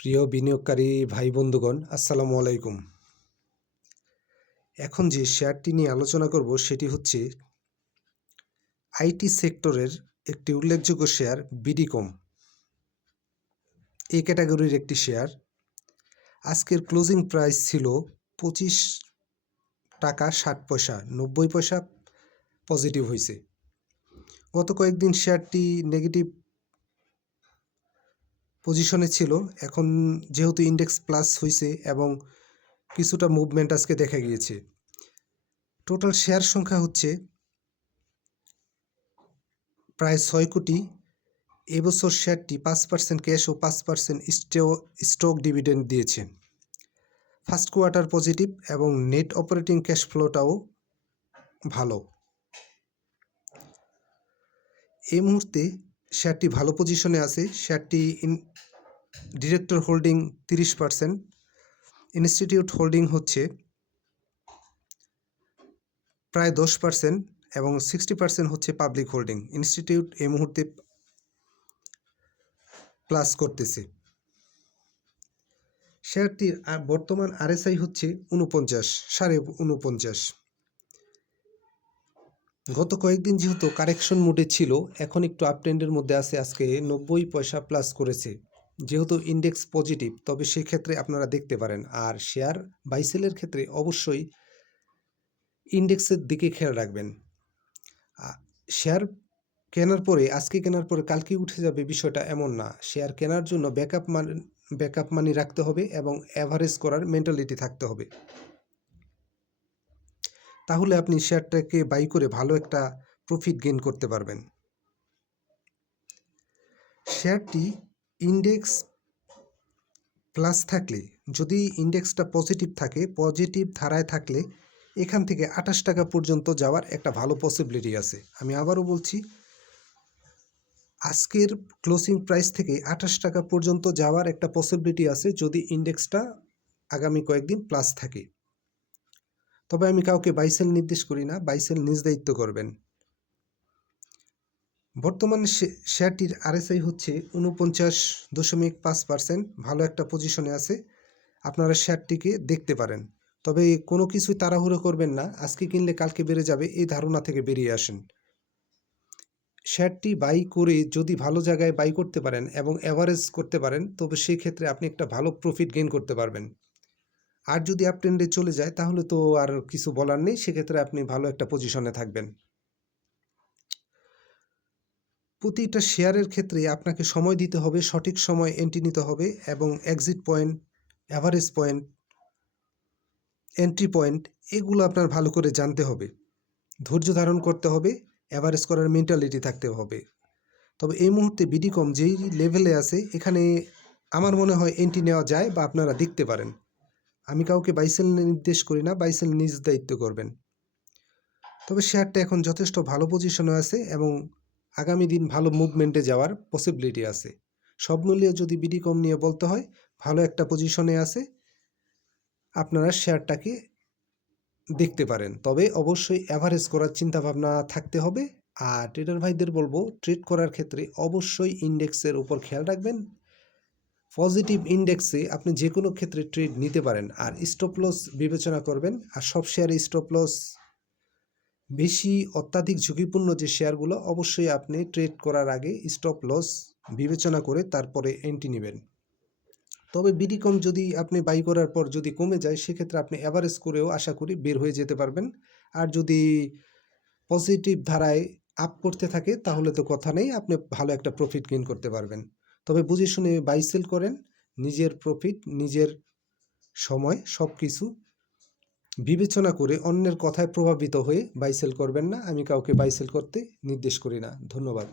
প্রিয় বিনিয়োগকারী ভাই বন্ধুগণ, আসসালামু আলাইকুম। এখন যে শেয়ারটি নিয়ে আলোচনা করব সেটি হচ্ছে, আইটি সেক্টরের একটি উল্লেখযোগ্য শেয়ার বিডিকম। এই ক্যাটাগরির একটি শেয়ার। আজকের ক্লোজিং প্রাইস ছিল পঁচিশ টাকা ষাট পয়সা, নব্বই পয়সা পজিটিভ হয়েছে গত কয়েকদিন শেয়ারটি নেগেটিভ পজিশনে ছিল। এখন যেহেতু ইন্ডেক্স প্লাস হয়েছে এবং কিছুটা মুভমেন্ট আজকে দেখা গিয়েছে। টোটাল শেয়ার সংখ্যা হচ্ছে প্রায় ছয় কোটি। এবছর শেয়ারটি পাঁচ পার্সেন্ট ক্যাশ ও পাঁচ পার্সেন্ট স্টক ডিভিডেন্ড দিয়েছে। ফার্স্ট কোয়ার্টার পজিটিভ এবং নেট অপারেটিং ক্যাশ ফ্লোটাও ভালো। এই মুহূর্তে শেয়ারটি ভালো পজিশনে আছে। শেয়ারটি ইন ডিরেক্টর হোল্ডিং তিরিশ পার্সেন্ট ইনস্টিটিউট হোল্ডিং হচ্ছে প্রায় দশ পার্সেন্ট এবং সিক্সটি পার্সেন্ট হচ্ছে পাবলিক হোল্ডিং ইনস্টিটিউট এই মুহূর্তে প্লাস করতেছে। শেয়ারটির বর্তমান আরএসআই হচ্ছে উনপঞ্চাশ সাড়ে উনপঞ্চাশ গত কয়েকদিন যেহেতু কারেকশন মোডে ছিল, এখন একটু আপ ট্রেন্ডের মধ্যে আছে, আজকে নব্বই পয়সা প্লাস করেছে। যেহেতু ইন্ডেক্স পজিটিভ তবে সেক্ষেত্রে আপনারা দেখতে পারেন। আর শেয়ার বাইসেলের ক্ষেত্রে অবশ্যই ইন্ডেক্সের দিকে খেয়াল রাখবেন। শেয়ার কেনার পরে, আজকে কেনার পরে কালকে উঠে যাবে বিষয়টা এমন না। শেয়ার কেনার জন্য ব্যাকআপ মান ব্যাকআপ মানি রাখতে হবে এবং অ্যাভারেজ করার মেন্টালিটি থাকতে হবে। তাহলে আপনি শেয়ারটাকে বাই করে ভালো একটা প্রফিট গেইন করতে পারবেন। শেয়ারটি ইন্ডেক্স প্লাস থাকলে, যদি ইন্ডেক্সটা পজিটিভ থাকে পজিটিভ ধারায় থাকলে, এখান থেকে আঠাশ টাকা পর্যন্ত যাওয়ার একটা ভালো পসিবিলিটি আছে। আমি আবারও বলছি, আজকের ক্লোজিং প্রাইস থেকে আঠাশ টাকা পর্যন্ত যাওয়ার একটা পসিবিলিটি আছে যদি ইন্ডেক্সটা আগামী কয়েকদিন প্লাস থাকে। তবে আমি কাউকে বাইসেল নির্দেশ করি না, বাইসেল নিজ দায়িত্ব করবেন। বর্তমান শেয়ারটির আরএসআই হচ্ছে উনপঞ্চাশ দশমিক পাঁচ পার্সেন্ট, ভালো একটা পজিশনে আছে, আপনারা শেয়ারটিকে দেখতে পারেন। তবে কোনো কিছুই তাড়াহুড়ো করবেন না, আজকে কিনলে কালকে বেড়ে যাবে, এই ধারণা থেকে বেরিয়ে আসেন। শেয়ারটি বাই করে যদি ভালো জায়গায় বাই করতে পারেন এবং অ্যাভারেজ করতে পারেন, তবে সেই ক্ষেত্রে আপনি একটা ভালো প্রফিট গেইন করতে পারবেন। আর যদি আপ ট্রেন্ডে চলে যায়, তাহলে তো আর কিছু বলার নেই। সেক্ষেত্রে আপনি ভালো একটা পজিশনে থাকবেন। প্রতিটা শেয়ারের ক্ষেত্রে আপনাকে সময় দিতে হবে, সঠিক সময় এন্ট্রি নিতে হবে এবং exit point average point entry point এগুলো আপনার ভালো করে জানতে হবে। ধৈর্য ধারণ করতে হবে অ্যাভারেজ করার মেন্টালিটি থাকতে হবে। তবে এই মুহূর্তে বিডিকম যেই লেভেলে আছে, এখানে আমার মনে হয় এন্ট্রি নেওয়া যায় বা আপনারা দেখতে পারেন। আমি কাউকে বাইসেল নির্দেশ করি না বাইসেল নিজ দায়িত্ব করবেন। তবে শেয়ারটা এখন যথেষ্ট ভালো পজিশনে আছে এবং আগামী দিন ভালো মুভমেন্টে যাওয়ার পসিবিলিটি আছে। সব মূল্যে যদি বিডি কম নিয়ে বলতে হয়, ভালো একটা পজিশনে আছে, আপনারা শেয়ারটাকে দেখতে পারেন। তবে অবশ্যই অ্যাভারেজ করার চিন্তাভাবনা থাকতে হবে। আর ট্রেডার ভাইদের বলব ট্রেড করার ক্ষেত্রে অবশ্যই ইন্ডেক্সের উপর খেয়াল রাখবেন। পজিটিভ ইন্ডেক্সে আপনি যে কোনো ক্ষেত্রে ট্রেড নিতে পারেন। আর স্টপ লস বিবেচনা করবেন। আর সব শেয়ারে স্টপ লস বেশি অত্যাধিক ঝুঁকিপূর্ণ যে শেয়ারগুলো, অবশ্যই আপনি ট্রেড করার আগে স্টপ লস বিবেচনা করে তারপরে এন্ট্রি নেবেন। তবে বিডিকম যদি আপনি বাই করার পর যদি কমে যায়, সেক্ষেত্রে আপনি অ্যাভারেজ করেও আশা করি বের হয়ে যেতে পারবেন। আর যদি পজিটিভ ধারায় আপ করতে থাকে, তাহলে তো কথা নেই, আপনি ভালো একটা প্রফিট গেইন করতে পারবেন। তবে বুঝে শুনে বাই সেল করেন। নিজের প্রফিট নিজের সময় সব কিছু বিবেচনা করে অন্যের কথায় প্রভাবিত হয়ে বাই সেল করবেন না। আমি কাউকে বাই সেল করতে নির্দেশ করি না। ধন্যবাদ।